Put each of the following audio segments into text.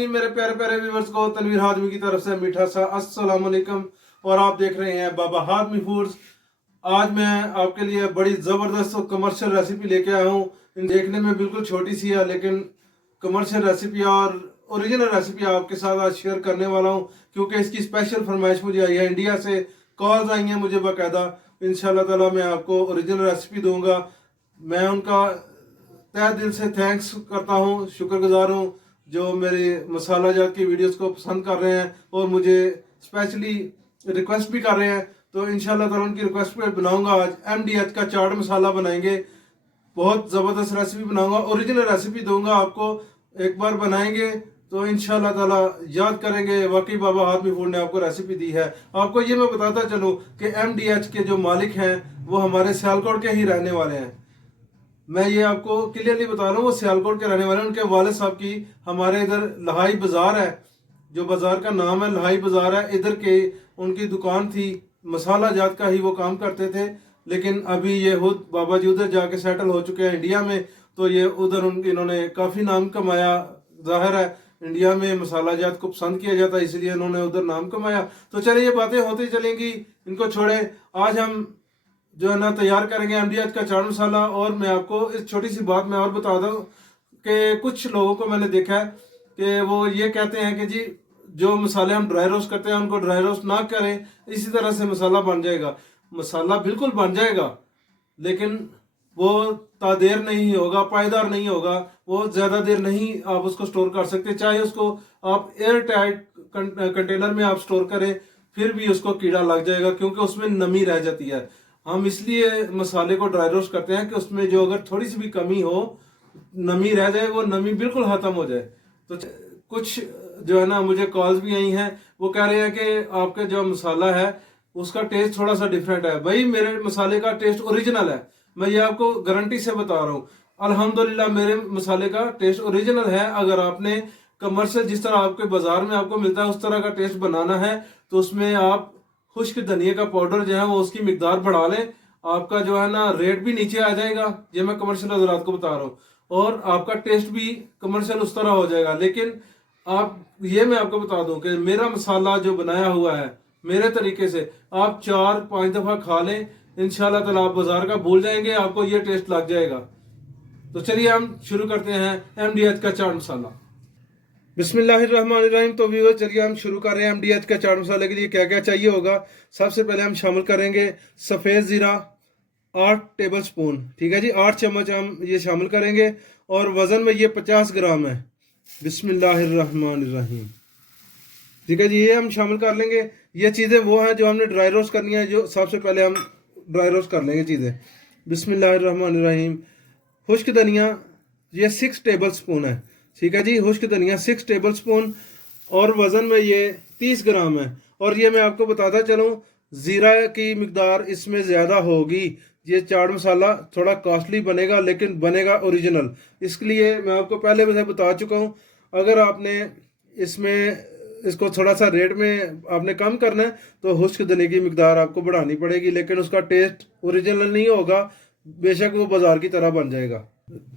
इब्राहिम, मेरे प्यारे प्यारे व्यूवर्स को तनवीर हाजमी की तरफ से मीठा सा अस्सलाम वालेकुम। और आप देख रहे हैं बाबा हाजमी फूड्स। आज मैं आपके लिए बड़ी ज़बरदस्त कमर्शियल रेसिपी लेके आया हूँ। देखने में बिल्कुल छोटी सी है, लेकिन कमर्शियल रेसिपी और ओरिजिनल रेसिपी आपके साथ आज शेयर करने वाला हूँ, क्योंकि इसकी स्पेशल फरमाइश मुझे आई है, इंडिया से कॉल्स आई हैं मुझे बाकायदा। इंशाल्लाह ताला मैं आपको ओरिजिनल रेसिपी दूंगा। मैं उनका तहे दिल से थैंक्स करता हूँ, शुक्रगुजार हूँ, जो मेरे मसाला जात की वीडियोस को पसंद कर रहे हैं और मुझे स्पेशली रिक्वेस्ट भी कर रहे हैं। तो इंशाल्लाह ताला उनकी रिक्वेस्ट पे बनाऊंगा। आज MDH का चाट मसाला बनाएंगे, बहुत ज़बरदस्त रेसिपी बनाऊंगा, ओरिजिनल रेसिपी दूंगा आपको। एक बार बनाएंगे तो इंशाल्लाह ताला याद करेंगे वाकई बाबा हाजमी फूड ने आपको रेसिपी दी है। आपको ये मैं बताता चलूँ कि MDH के जो मालिक हैं वो हमारे सियालकोट के ही रहने वाले हैं। मैं ये आपको क्लियरली बता रहा हूँ, वो सियालकोट के रहने वाले हैं। उनके वालिद साहब की हमारे इधर लहाई बाजार है, जो बाजार का नाम है लहाई बाजार है, इधर के उनकी दुकान थी, मसाला जात का ही वो काम करते थे। लेकिन अभी ये खुद बाबा जी उधर जाके सेटल हो चुके हैं इंडिया में, तो ये उधर इन्होंने काफ़ी नाम कमाया। जाहिर है इंडिया में मसाला जात को पसंद किया जाता है, इसलिए इन्होंने उधर नाम कमाया। तो चलिए ये बातें होती चलेंगी, इनको छोड़े। आज हम जो है ना तैयार करेंगे MDH का चाट मसाला। और मैं आपको इस छोटी सी बात मैं और बता दूं कि कुछ लोगों को मैंने देखा है कि वो ये कहते हैं कि जी जो मसाले हम ड्राई रोस्ट करते हैं उनको ड्राई रोस्ट ना करें, इसी तरह से मसाला बन जाएगा। मसाला बिल्कुल बन जाएगा, लेकिन वो तादेर नहीं होगा, पायदार नहीं होगा, वो ज़्यादा देर नहीं आप उसको स्टोर कर सकते। चाहे उसको आप एयर टाइट कंटेनर में आप स्टोर करें, फिर भी उसको कीड़ा लग जाएगा, क्योंकि उसमें नमी रह जाती है। हम इसलिए मसाले को ड्राई रोस्ट करते हैं कि उसमें जो अगर थोड़ी सी भी कमी हो, नमी रह जाए, वो नमी बिल्कुल ख़त्म हो जाए। तो कुछ जो है ना मुझे कॉल्स भी आई हैं, वो कह रहे हैं कि आपका जो मसाला है उसका टेस्ट थोड़ा सा डिफरेंट है। भाई मेरे मसाले का टेस्ट ओरिजिनल है, मैं ये आपको गारंटी से बता रहा हूँ। अल्हम्दुलिल्लाह मेरे मसाले का टेस्ट ओरिजिनल है। अगर आपने कमर्शियल जिस तरह आपके बाजार में आपको मिलता है उस तरह का टेस्ट बनाना है, तो उसमें आप खुश्क धनिया का पाउडर जो है वो उसकी मिकदार बढ़ा लें। आपका जो है ना रेट भी नीचे आ जाएगा, ये मैं कमर्शियल हजरात को बता रहा हूँ, और आपका टेस्ट भी कमर्शियल उस तरह हो जाएगा। लेकिन आप ये मैं आपको बता दूं कि मेरा मसाला जो बनाया हुआ है मेरे तरीके से, आप 4-5 दफ़ा खा लें, इंशाल्लाह ताला आप बाजार का भूल जाएंगे, आपको ये टेस्ट लग जाएगा। तो चलिए हम शुरू करते हैं MDH का चाट मसाला। बिस्मिल्लाहिर्रहमानिर्रहीम। तो व्यूअर चलिए हम शुरू कर रहे हैं। MDH का चाट मसाले के लिए क्या क्या चाहिए होगा। सबसे पहले हम शामिल करेंगे सफ़ेद ज़ीरा 8 टेबल स्पून, ठीक है जी, 8 चम्मच हम ये शामिल करेंगे, और वज़न में ये 50 ग्राम है। बिस्मिल्लाहिर्रहमानिर्रहीम, ठीक है जी, ये हम शामिल कर लेंगे। ये चीज़ें वो हैं जो हमने ड्राई रोस्ट करनी है, जो सबसे पहले हम ड्राई रोस्ट कर लेंगे चीज़ें। बिस्मिल्लाहिर्रहमानिर्रहीम। खुश्क धनिया ये 6 टेबल स्पून है, ठीक है जी, खुश्क धनिया 6 टेबल स्पून, और वज़न में ये 30 ग्राम है। और ये मैं आपको बताता चलूँ, ज़ीरा की मिकदार इसमें ज़्यादा होगी। ये चाट मसाला थोड़ा कॉस्टली बनेगा, लेकिन बनेगा ओरिजिनल। इसलिए मैं आपको पहले से बता चुका हूँ, अगर आपने इसमें इसको थोड़ा सा रेट में आपने कम करना है तो खुश्क धनिया की मिकदार आपको बढ़ानी पड़ेगी, लेकिन उसका टेस्ट ओरिजिनल नहीं होगा, बेशक वो बाजार की तरह बन जाएगा।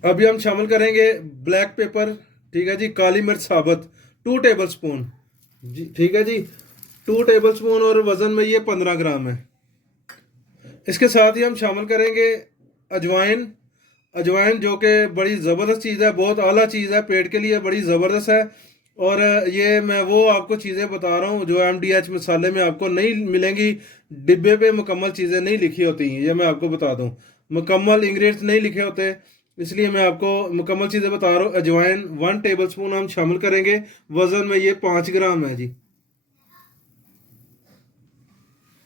अभी हम शामिल करेंगे ब्लैक पेपर, ठीक है जी, काली मिर्च साबुत 2 टेबल स्पून जी, ठीक है जी, 2 टेबल स्पून, और वज़न में ये 15 ग्राम है। इसके साथ ही हम शामिल करेंगे अजवाइन। अजवाइन जो कि बड़ी ज़बरदस्त चीज़ है, बहुत आला चीज़ है, पेट के लिए बड़ी ज़बरदस्त है। और ये मैं वो आपको चीज़ें बता रहा हूँ जो MDH मसाले में आपको नहीं मिलेंगी। डिब्बे पे मुकम्मल चीज़ें नहीं लिखी होती हैं, ये मैं आपको बता दूँ, मुकम्मल इंग्रेडिएंट्स नहीं लिखे होते, इसलिए मैं आपको मुकम्मल चीज़ें बता रहा हूँ। अजवाइन 1 टेबल स्पून हम शामिल करेंगे, वज़न में ये 5 ग्राम है जी।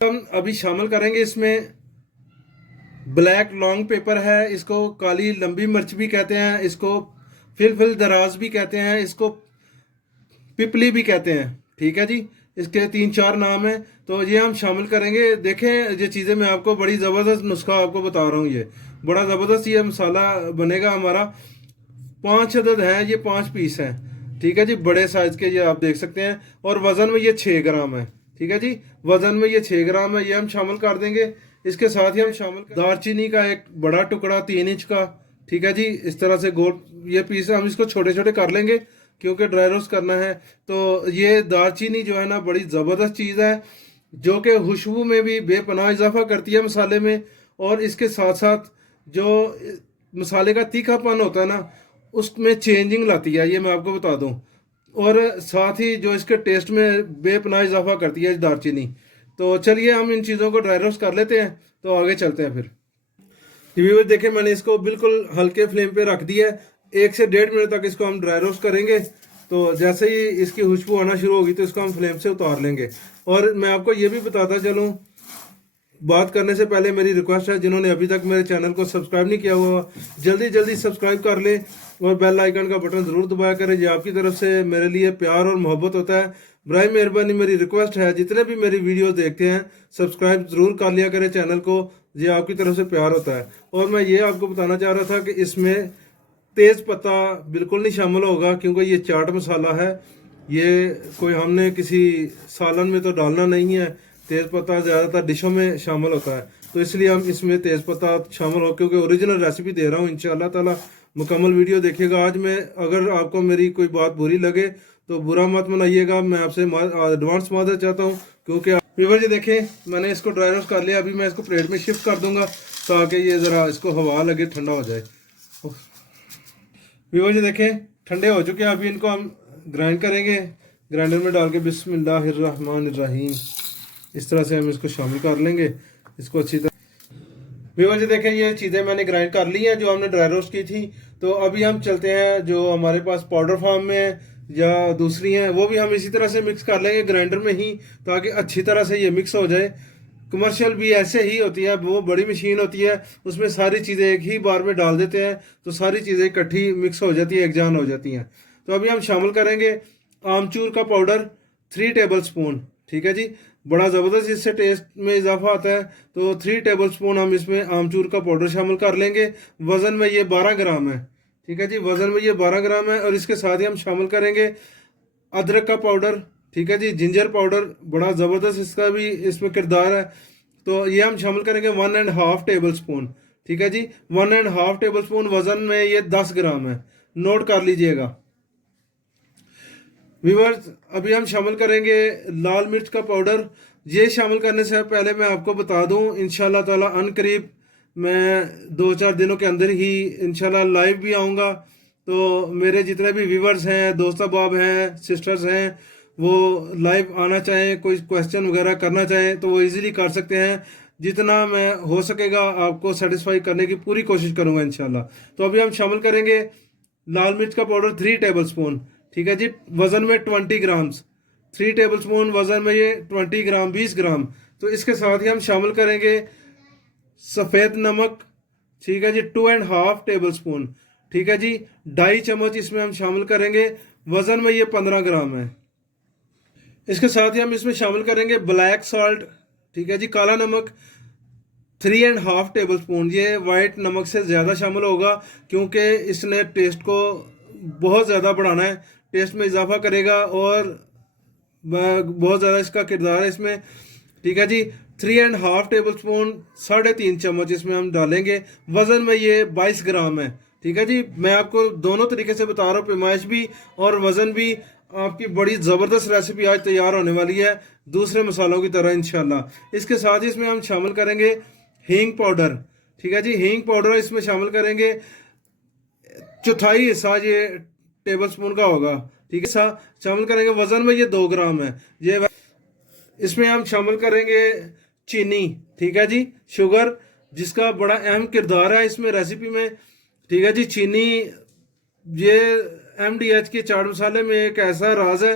हम अभी शामिल करेंगे इसमें ब्लैक लॉन्ग पेपर है, इसको काली लंबी मिर्च भी कहते हैं, इसको फिलफिल दराज भी कहते हैं, इसको पिपली भी कहते हैं, ठीक है जी, इसके 3-4 नाम हैं। तो ये हम शामिल करेंगे। देखें ये चीज़ें मैं आपको बड़ी ज़बरदस्त नुस्खा आपको बता रहा हूँ, ये बड़ा ज़बरदस्त ये मसाला बनेगा हमारा। 5 अदद है, ये 5 पीस हैं, ठीक है जी, बड़े साइज़ के, ये आप देख सकते हैं, और वज़न में ये 6 ग्राम है, ठीक है जी, वज़न में ये 6 ग्राम है, ये हम शामिल कर देंगे। इसके साथ ही हम शामिल दालचीनी का एक बड़ा टुकड़ा 3 इंच का, ठीक है जी, इस तरह से गोल ये पीस हम इसको छोटे छोटे कर लेंगे, क्योंकि ड्राई रोस्ट करना है। तो ये दालचीनी जो है ना बड़ी ज़बरदस्त चीज़ है, जो कि खुशबू में भी बेपनाह इजाफा करती है मसाले में, और इसके साथ साथ जो मसाले का तीखापन होता है ना उसमें चेंजिंग लाती है, ये मैं आपको बता दूं। और साथ ही जो इसके टेस्ट में बेपनाह इजाफा करती है दालचीनी। तो चलिए हम इन चीज़ों को ड्राई रोस्ट कर लेते हैं, तो आगे चलते हैं फिर। व्यूअर देखें, मैंने इसको बिल्कुल हल्के फ्लेम पे रख दिया है। 1 से 1.5 मिनट तक इसको हम ड्राई रोस्ट करेंगे। तो जैसे ही इसकी खुशबू आना शुरू होगी तो इसको हम फ्लेम से उतार लेंगे। और मैं आपको ये भी बताता चलूँ, बात करने से पहले मेरी रिक्वेस्ट है, जिन्होंने अभी तक मेरे चैनल को सब्सक्राइब नहीं किया हुआ जल्दी जल्दी सब्सक्राइब कर ले और बेल आइकन का बटन ज़रूर दबाया करें। ये आपकी तरफ से मेरे लिए प्यार और मोहब्बत होता है। बराए मेहरबानी मेरी रिक्वेस्ट है, जितने भी मेरी वीडियो देखते हैं सब्सक्राइब ज़रूर कर लिया करें चैनल को, ये आपकी तरफ से प्यार होता है। और मैं ये आपको बताना चाह रहा था कि इसमें तेज़ पत्ता बिल्कुल नहीं शामिल होगा, क्योंकि ये चाट मसाला है, ये कोई हमने किसी सालन में तो डालना नहीं है। तेज़ पत्ता ज़्यादातर डिशों में शामिल होता है, तो इसलिए हम इसमें तेज़ पत्ता शामिल हो, क्योंकि ओरिजिनल रेसिपी दे रहा हूँ। इंशाअल्लाह ताला मुकम्मल वीडियो देखिएगा। आज मैं, अगर आपको मेरी कोई बात बुरी लगे तो बुरा मत मनाइएगा, मैं आपसे एडवांस मादर चाहता हूँ। क्योंकि व्यूअर जी देखें, मैंने इसको ड्राई रोस्ट कर लिया। अभी मैं इसको प्लेट में शिफ्ट कर दूंगा ताकि ये ज़रा इसको हवा लगे, ठंडा हो जाए। व्यूअर जी देखें, ठंडे हो चुके हैं। अभी इनको हम ग्राइंड करेंगे, ग्राइंडर में डाल के बिस्मिल्लाहिर्रहमानिर्रहीम इस तरह से हम इसको शामिल कर लेंगे इसको अच्छी तरह। व्यूअर जी देखें, ये चीज़ें मैंने ग्राइंड कर ली हैं जो हमने ड्राई रोस्ट की थी। तो अभी हम चलते हैं, जो हमारे पास पाउडर फॉर्म में है या दूसरी हैं, वो भी हम इसी तरह से मिक्स कर लेंगे ग्राइंडर में ही, ताकि अच्छी तरह से ये मिक्स हो जाए। कमर्शियल भी ऐसे ही होती है, वो बड़ी मशीन होती है, उसमें सारी चीज़ें एक ही बार में डाल देते हैं तो सारी चीज़ें इकट्ठी मिक्स हो जाती है, एकजान हो जाती हैं। तो अभी हम शामिल करेंगे आमचूर का पाउडर 3 टेबल स्पून। ठीक है जी, बड़ा ज़बरदस्त इससे टेस्ट में इजाफा आता है। तो 3 टेबल स्पून हम इसमें आमचूर का पाउडर शामिल कर लेंगे। वज़न में ये 12 ग्राम है। ठीक है जी, वज़न में ये 12 ग्राम है। और इसके साथ ही हम शामिल करेंगे अदरक का पाउडर। ठीक है जी, जिंजर पाउडर, बड़ा ज़बरदस्त इसका भी इसमें किरदार है। तो ये हम शामिल करेंगे 1.5 टेबल स्पून। ठीक है जी, 1.5 टेबल स्पून, वज़न में ये 10 ग्राम है, नोट कर लीजिएगा। व्यूअर्स, अभी हम शामिल करेंगे लाल मिर्च का पाउडर। ये शामिल करने से पहले मैं आपको बता दूं, इंशाल्लाह ताला अनकरीब मैं 2-4 दिनों के अंदर ही इंशाल्लाह लाइव भी आऊँगा। तो मेरे जितने भी व्यूअर्स हैं, दोस्त अहबाब हैं, सिस्टर्स हैं, वो लाइव आना चाहें, कोई क्वेश्चन वगैरह करना चाहें तो वो इजीली कर सकते हैं। जितना मैं हो सकेगा आपको सेटिस्फाई करने की पूरी कोशिश करूँगा इंशाल्लाह। तो अभी हम शामिल करेंगे लाल मिर्च का पाउडर 3 टेबल स्पून। ठीक है जी, वज़न में 20 ग्राम्स, 3 टेबल स्पून, वज़न में ये 20 ग्राम, 20 ग्राम। तो इसके साथ ही हम शामिल करेंगे सफ़ेद नमक। ठीक है जी, 2.5 टेबल स्पून। ठीक है जी, 2.5 चम्मच इसमें हम शामिल करेंगे, वज़न में ये 15 ग्राम है। इसके साथ ही हम इसमें शामिल करेंगे ब्लैक सॉल्ट। ठीक है जी, काला नमक 3.5 टेबल स्पून। ये वाइट नमक से ज़्यादा शामिल होगा, क्योंकि इसने टेस्ट को बहुत ज़्यादा बढ़ाना है, टेस्ट में इजाफा करेगा और बहुत ज़्यादा इसका किरदार है इसमें। ठीक है जी, 3.5 टेबल स्पून, 3.5 चम्मच इसमें हम डालेंगे, वज़न में ये 22 ग्राम है। ठीक है जी, मैं आपको दोनों तरीके से बता रहा हूँ, पैमाइश भी और वज़न भी। आपकी बड़ी ज़बरदस्त रेसिपी आज तैयार होने वाली है, दूसरे मसालों की तरह इंशाल्लाह। इसके साथ ही इसमें हम शामिल करेंगे हींग पाउडर। ठीक है जी, हींग पाउडर इसमें शामिल करेंगे, चौथाई हिस्सा ये टेबल स्पून का होगा। ठीक है, शामिल करेंगे, वज़न में ये 2 ग्राम है ये। इसमें हम शामिल करेंगे चीनी। ठीक है जी, शुगर, जिसका बड़ा अहम किरदार है इसमें रेसिपी में। ठीक है जी, चीनी ये MDH के चाट मसाले में एक ऐसा राज है,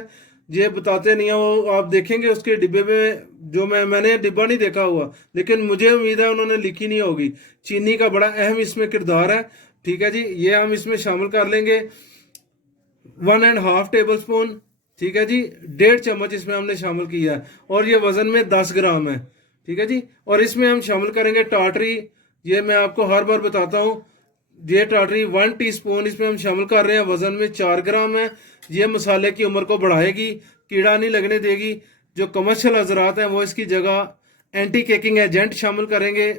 ये बताते नहीं है वो, आप देखेंगे उसके डिब्बे में, जो मैंने डिब्बा नहीं देखा हुआ, लेकिन मुझे उम्मीद है उन्होंने लिखी नहीं होगी। चीनी का बड़ा अहम इसमें किरदार है। ठीक है जी, ये हम इसमें शामिल कर लेंगे 1.5 टेबल स्पून। ठीक है जी, 1.5 चम्मच इसमें हमने शामिल किया है, और ये वज़न में 10 ग्राम है। ठीक है जी, और इसमें हम शामिल करेंगे टाटरी। ये मैं आपको हर बार बताता हूँ, ये टाटरी 1 टीस्पून इसमें हम शामिल कर रहे हैं, वज़न में 4 ग्राम है। ये मसाले की उम्र को बढ़ाएगी, कीड़ा नहीं लगने देगी। जो कमर्शियल हजरात हैं वो इसकी जगह एंटी केकिंग एजेंट शामिल करेंगे,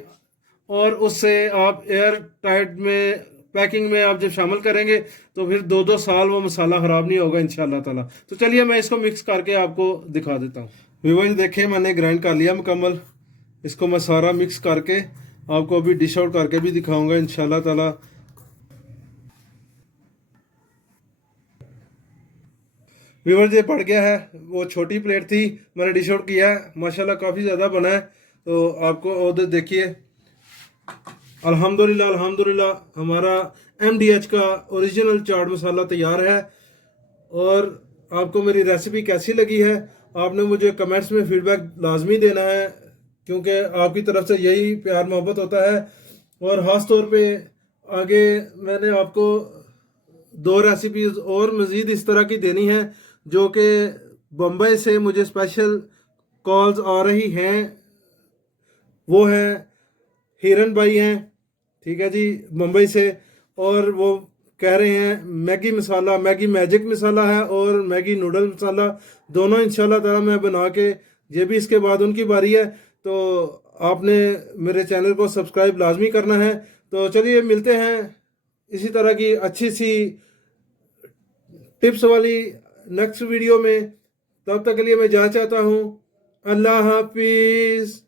और उससे आप एयर टाइट में पैकिंग में आप जब शामिल करेंगे तो फिर 2-2 साल वो मसाला ख़राब नहीं होगा इंशाल्लाह ताला। तो चलिए मैं इसको मिक्स करके आपको दिखा देता हूँ। व्यूअर्स देखिए मैंने ग्राइंड कर लिया मुकम्मल। इसको मैं सारा मिक्स करके आपको अभी डिश आउट करके भी दिखाऊंगा इंशाल्लाह ताला। व्यूअर्स ये पड़ गया है, वो छोटी प्लेट थी मैंने डिश आउट किया है, माशाल्लाह काफ़ी ज़्यादा बना है। तो आपको उधर देखिए अल्हम्दुलिल्लाह अल्हम्दुलिल्लाह हमारा MDH का ओरिजिनल चाट मसाला तैयार है। और आपको मेरी रेसिपी कैसी लगी है आपने मुझे कमेंट्स में फीडबैक लाजमी देना है, क्योंकि आपकी तरफ से यही प्यार मोहब्बत होता है। और ख़ास तौर पे आगे मैंने आपको 2 रेसिपीज़ और मज़ीद इस तरह की देनी है, जो कि बम्बई से मुझे स्पेशल कॉल्स आ रही हैं। वो हैं हिरन भाई हैं, ठीक है जी, मुंबई से। और वो कह रहे हैं मैगी मसाला, मैगी मैजिक मसाला है और मैगी नूडल मसाला, दोनों इंशाल्लाह ताला मैं बना के, ये भी इसके बाद उनकी बारी है। तो आपने मेरे चैनल को सब्सक्राइब लाजमी करना है। तो चलिए मिलते हैं इसी तरह की अच्छी सी टिप्स वाली नेक्स्ट वीडियो में। तब तक के लिए मैं जा चाहता हूँ, अल्लाह हाफिज़।